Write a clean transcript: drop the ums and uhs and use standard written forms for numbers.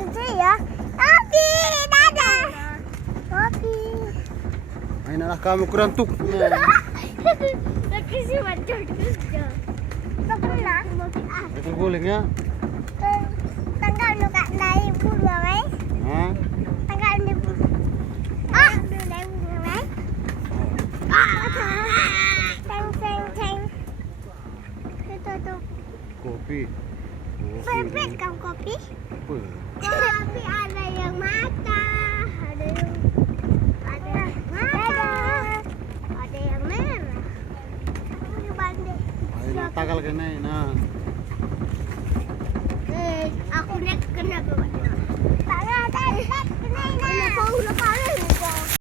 berhenti ya. Kopi, dadah. Kopi. Ayolah kamu kerantuk. Lagi si macam kerja. Tak pernah. Itu guling ya. Tanggal lu kat naik bunga wei. Hah? Tanggal ni. Ah, lu naik bunga wei. Teng teng teng. Itu tu. Kopi. Favorite kau kopi? Apa? Kopi ada yang mata, ada yang mata, ada yang merah. Aku banding. Ayo nak takal kena. Nah.